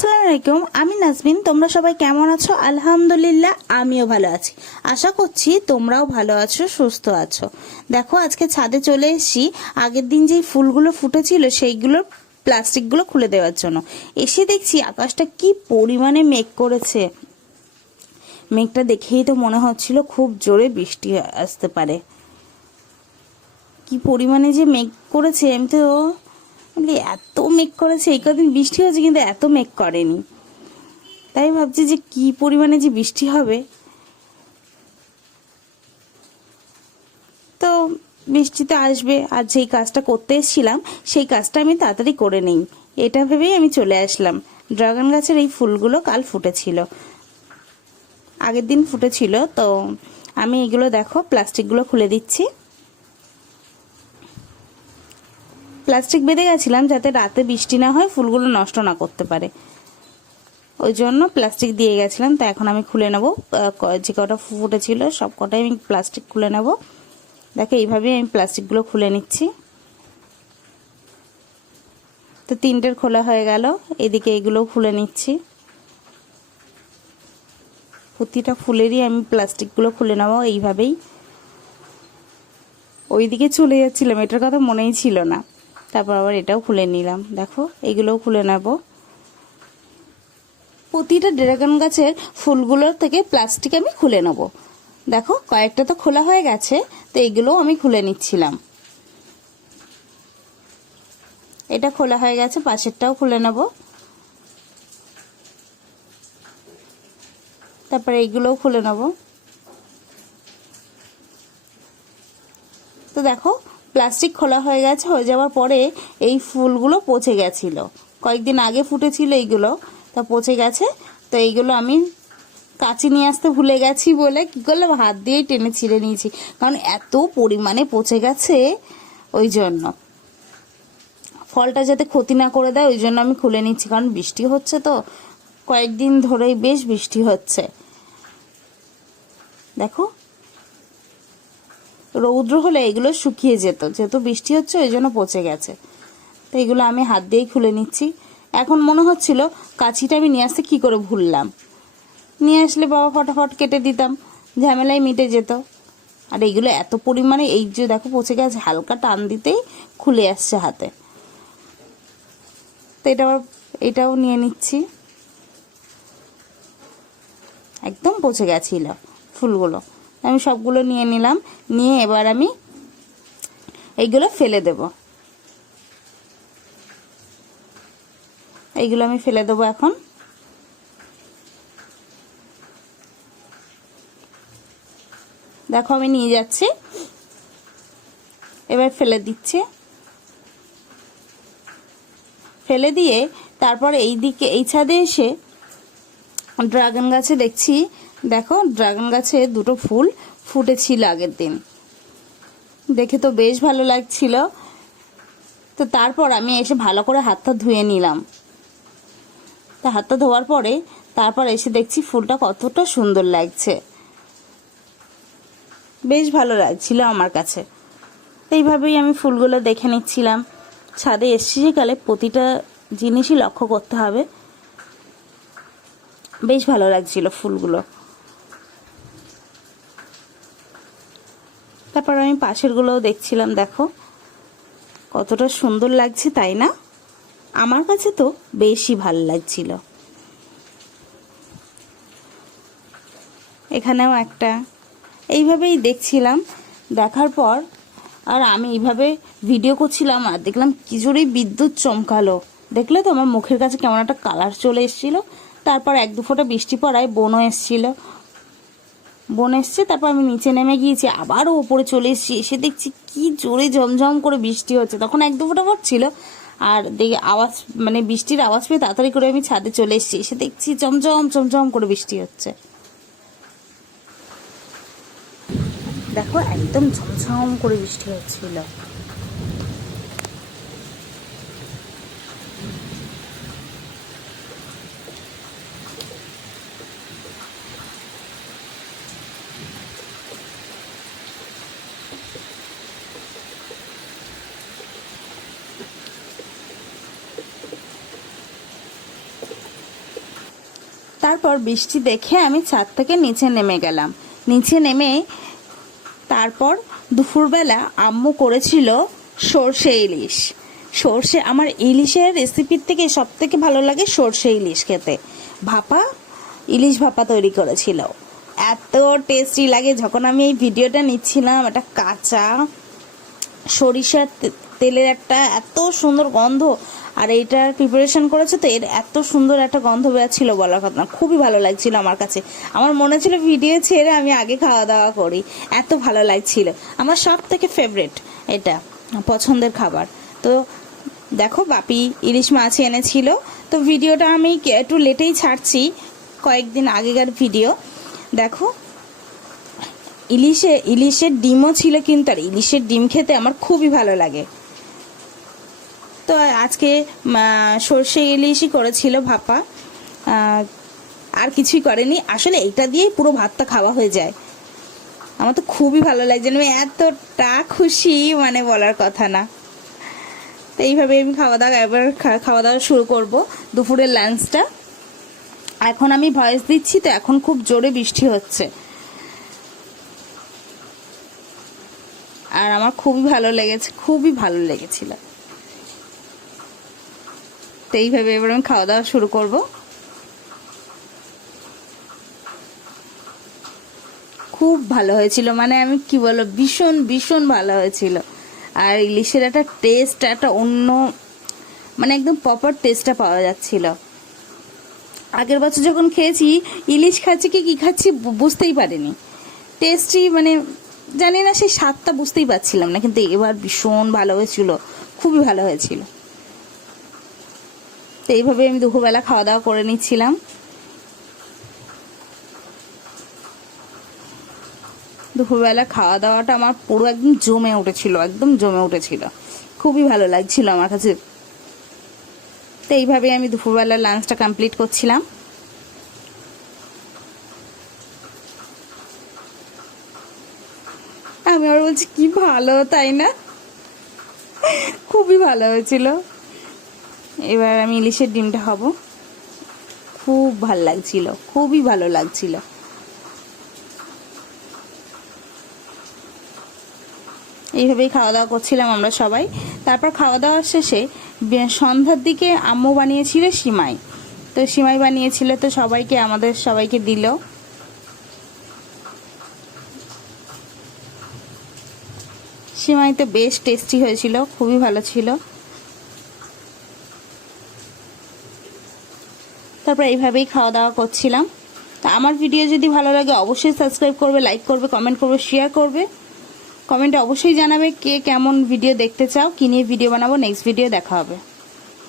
আসসালামু আলাইকুম, আমি নাজমিন, তোমরা সবাই কেমন আছো? আলহামদুলিল্লাহ, আমিও ভালো আছি। আশা করছি তোমরাও ভালো আছো, সুস্থ আছো। দেখো, আজকে ছাদে চলে এসেছি। আগের দিন যেই ফুলগুলো ফুটেছিল সেইগুলোর প্লাস্টিকগুলো খুলে দেওয়ার জন্য। এসে দেখছি আকাশটা কি পরিমাণে মেঘ করেছে। মেঘটা দেখেই তো মনে হচ্ছিল খুব জোরে বৃষ্টি আসতে পারে। কি পরিমাণে যে মেঘ করেছে, আমি তো বলি, এত মেঘ করেছে, এই কদিন বৃষ্টি হয়েছে কিন্তু এত মেঘ করেনি। তাই ভাবছি যে কি পরিমাণে যে বৃষ্টি হবে। তো বৃষ্টি তো আসবে, আর যেই কাজটা করতে এসেছিলাম, সেই কাজটা আমি তাড়াতাড়ি করে নেই। এটা ভেবেই আমি চলে আসলাম। ড্রাগন গাছের এই ফুলগুলো কাল ফুটেছিল। আগের দিন ফুটেছিল, তো আমি এগুলো দেখো, প্লাস্টিকগুলো খুলে দিচ্ছি। প্লাস্টিক বেঁধে গেছিলাম যাতে রাতে বৃষ্টি না হয়, ফুলগুলো নষ্ট না করতে পারে। ওই জন্য প্লাস্টিক দিয়ে গেছিলাম, তো এখন আমি খুলে নেব। যে কটা ফুটেছিল, সব কটাই আমি প্লাস্টিক খুলে নেব। দেখো, এইভাবেই আমি প্লাস্টিকগুলো খুলে নিচ্ছি। তো তিনটের খোলা হয়ে গেল, এদিকে এগুলোও খুলে নিচ্ছি। প্রতিটা ফুলেরই আমি প্লাস্টিকগুলো খুলে নেব এইভাবেই। ওইদিকে চলে যাচ্ছিলাম, এটার কথা মনেই ছিল না। তারপর আবার এটাও খুলে নিলাম। দেখো, এগুলোও খুলে নেব। প্রতিটা ড্রাগন গাছের ফুলগুলোর থেকে প্লাস্টিক আমি খুলে নেব। দেখো, কয়েকটা তো খোলা হয়ে গেছে, তো এইগুলোও আমি খুলে নিচ্ছিলাম। এটা খোলা হয়ে গেছে, পাশেরটাও খুলে নেব। তারপরে এইগুলোও খুলে নেব। তো দেখো প্লাস্টিক খোলা হয়ে গেছে, হয়ে যাওয়ার পরে এই ফুলগুলো পচে গেছিল। কয়েকদিন আগে ফুটেছিল এইগুলো, তা পচে গেছে। তো এইগুলো আমি কাচি নিয়ে আসতে ভুলে গেছি বলে কী করলাম, হাত দিয়েই টেনে ছিঁড়ে নিয়েছি। কারণ এত পরিমাণে পচে গেছে ওই জন্য। ফলটা যাতে ক্ষতি না করে দেয়, ওই জন্য আমি খুলে নিচ্ছি। কারণ বৃষ্টি হচ্ছে তো, কয়েকদিন ধরেই বেশ বৃষ্টি হচ্ছে। দেখো রৌদ্র হলে এগুলো শুকিয়ে যেত, যেহেতু বৃষ্টি হচ্ছে, ওই জন্য পচে গেছে। তো এগুলো আমি হাত দিয়েই খুলে নিচ্ছি। এখন মনে হচ্ছিল কাছিটা আমি নিয়ে আসতে কী করে ভুললাম। নিয়ে আসলে বাবা ফটাফট কেটে দিতাম ঝামেলায় মিটে যেত। আর এইগুলো এত পরিমাণে, এই যে দেখো পচে গেছে, হালকা টান দিতেই খুলে আসছে হাতে। তো এটা এটাও নিয়ে নিচ্ছি। একদম পচে গেছিল ফুলগুলো। আমি সবগুলো নিয়ে নিলাম। নিয়ে এবার আমি এইগুলো ফেলে দেব। এইগুলো আমি ফেলে দেবো এখন। দেখো আমি নিয়ে যাচ্ছি। এবার ফেলে দিচ্ছি। ফেলে দিয়ে তারপর এই দিকে এই ছাদে এসে ড্রাগন গাছে দেখছি দেখো, ড্রাগন গাছে দুটো ফুল ফুটেছিল আগের দিন। দেখে তো বেশ ভালো লাগছিল। তো তারপর আমি এসে ভালো করে হাতটা ধুয়ে নিলাম। তা হাতটা ধোয়ার পরে তারপর এসে দেখছি ফুলটা কতটা সুন্দর লাগছে। বেশ ভালো লাগছিল আমার কাছে। এইভাবেই আমি ফুলগুলো দেখে নিচ্ছিলাম। ছাদে এসছি কালে প্রতিটা জিনিসই লক্ষ্য করতে হবে। বেশ ভালো লাগছিল ফুলগুলো। তারপর আমি পাশেরগুলোও দেখছিলাম, দেখো। কতটা সুন্দর লাগছে, তাই না? আমার কাছে তো বেশি ভালো লাগছিল। এখানেও একটা। এইভাবেই দেখছিলাম। দেখার পর আর আমি এইভাবে ভিডিও করছিলাম আর দেখলাম কি জোরেই বিদ্যুৎ চমকালো। দেখলে তো আমার মুখের কাছে কেমন একটা কালার চলে এসেছিল। তারপর এক দু ফোঁটা বৃষ্টি পড়ায় বনও এসেছিল। বোন এসছে, তারপর আমি নিচে নেমে গিয়েছি, আবারও ওপরে চলে এসেছি, এসে দেখছি কি জোরে ঝমঝম করে বৃষ্টি হচ্ছে। তখন এক দু ফোঁটা পড়ছিল আর দেখি আওয়াজ মানে বৃষ্টির আওয়াজ পেয়ে তাড়াতাড়ি করে আমি ছাদে চলে এসেছি, এসে দেখছি চমচম চমচম করে বৃষ্টি হচ্ছে। দেখো, একদম ঝমঝম করে বৃষ্টি হচ্ছিল। তারপর বৃষ্টি দেখে আমি ছাদ থেকে নিচে নেমে গেলাম। নিচে নেমে তারপর দুপুরবেলা আম্মু করেছিল সর্ষে ইলিশ। সর্ষে আমার ইলিশের রেসিপির থেকে সব থেকে ভালো লাগে সর্ষে ইলিশ খেতে। ভাপা, ইলিশ ভাপা তৈরি করেছিল। এত টেস্টি লাগে। যখন আমি এই ভিডিওটা নিচ্ছিলাম এটা কাঁচা সরিষার তেলের একটা এত সুন্দর গন্ধ। আর এইটার প্রিপারেশন করেছে তো, এর এত সুন্দর একটা গন্ধ বেরোচ্ছিল বলার কথা না। খুবই ভালো লাগছিল আমার কাছে। আমার মনে ছিল ভিডিও ছেড়ে আমি আগে খাওয়া দাওয়া করি। এত ভালো লাগছিল। আমার সব থেকে ফেভারেট এটা, পছন্দের খাবার। তো দেখো, বাপি ইলিশ মাছ এনেছিল। তো ভিডিওটা আমি একটু লেটেই ছাড়ছি। কয়েকদিন আগেকার ভিডিও দেখো, ইলিশে ইলিশের ডিমও ছিল কিন্তু, আর ইলিশের ডিম খেতে আমার খুবই ভালো লাগে। তো আজকে সর্ষে ইলিশই করেছিল ভাপা। আর কিছুই করেনি। আসলে এইটা দিয়েই পুরো ভাতটা খাওয়া হয়ে যায়। আমার তো খুবই ভালো লাগছে আমি এতটা খুশি মানে বলার কথা না। তো এইভাবে আমি খাওয়া দাওয়া, এবার খাওয়া দাওয়া শুরু করব। দুপুরের লাঞ্চটা এখন আমি ভয়েস দিচ্ছি, তো এখন খুব জোরে বৃষ্টি হচ্ছে। আর আমার খুবই ভালো লেগেছে, খুবই ভালো লেগেছিল। তো এইভাবে এবার আমি খাওয়া দাওয়া শুরু করব। খুব ভালো হয়েছিল মানে আমি কি বলব, ভীষণ ভীষণ ভালো হয়েছিল। আর ইলিশের একটা টেস্ট একটা অন্য মানে একদম প্রপার টেস্টটা পাওয়া যাচ্ছিল। আগের বছর যখন খেয়েছি, ইলিশ খাচ্ছি কি কি খাচ্ছি বুঝতেই পারিনি। টেস্টি মানে জানি না, সেই স্বাদটা বুঝতেই পারছিলাম না, কিন্তু এবার ভীষণ ভালো হয়েছিল, খুবই ভালো হয়েছিল। তো এইভাবে আমি দুপুরবেলা খাওয়া দাওয়া করে নিচ্ছিলাম। দুপুরবেলা খাওয়া দাওয়াটা আমার পুরো একদম জমে উঠেছিল, একদম জমে উঠেছিল। খুবই ভালো লাগছিল আমার কাছে। তো এইভাবে আমি দুপুরবেলা লাঞ্চটা কমপ্লিট করছিলাম। আমি আবার বলছি, কি ভালো, তাই না? খুবই ভালো হয়েছিল। এবার আমি ইলিশের ডিমটা হব খুব ভালো লাগছিল, খুবই ভালো লাগছিল। এইভাবেই খাওয়া দাওয়া করছিলাম আমরা সবাই। তারপর খাওয়া দাওয়া শেষে সন্ধ্যার দিকে আম্মু বানিয়েছিল সিমাই। তো সিমাই বানিয়েছিল, তো সবাইকে, আমাদের সবাইকে দিল। সিমাই তো বেশ টেস্টি হয়েছিল, খুবই ভালো ছিল। তারপর এইভাবেই খাওয়া দাওয়া করছিলাম। তা আমার ভিডিও যদি ভালো লাগে, অবশ্যই সাবস্ক্রাইব করবে, লাইক করবে, কমেন্ট করবে শেয়ার করবে। কমেন্টে অবশ্যই জানাবে কে কেমন ভিডিও দেখতে চাও, কি নিয়ে ভিডিও বানাবো নেক্সট ভিডিও দেখা হবে।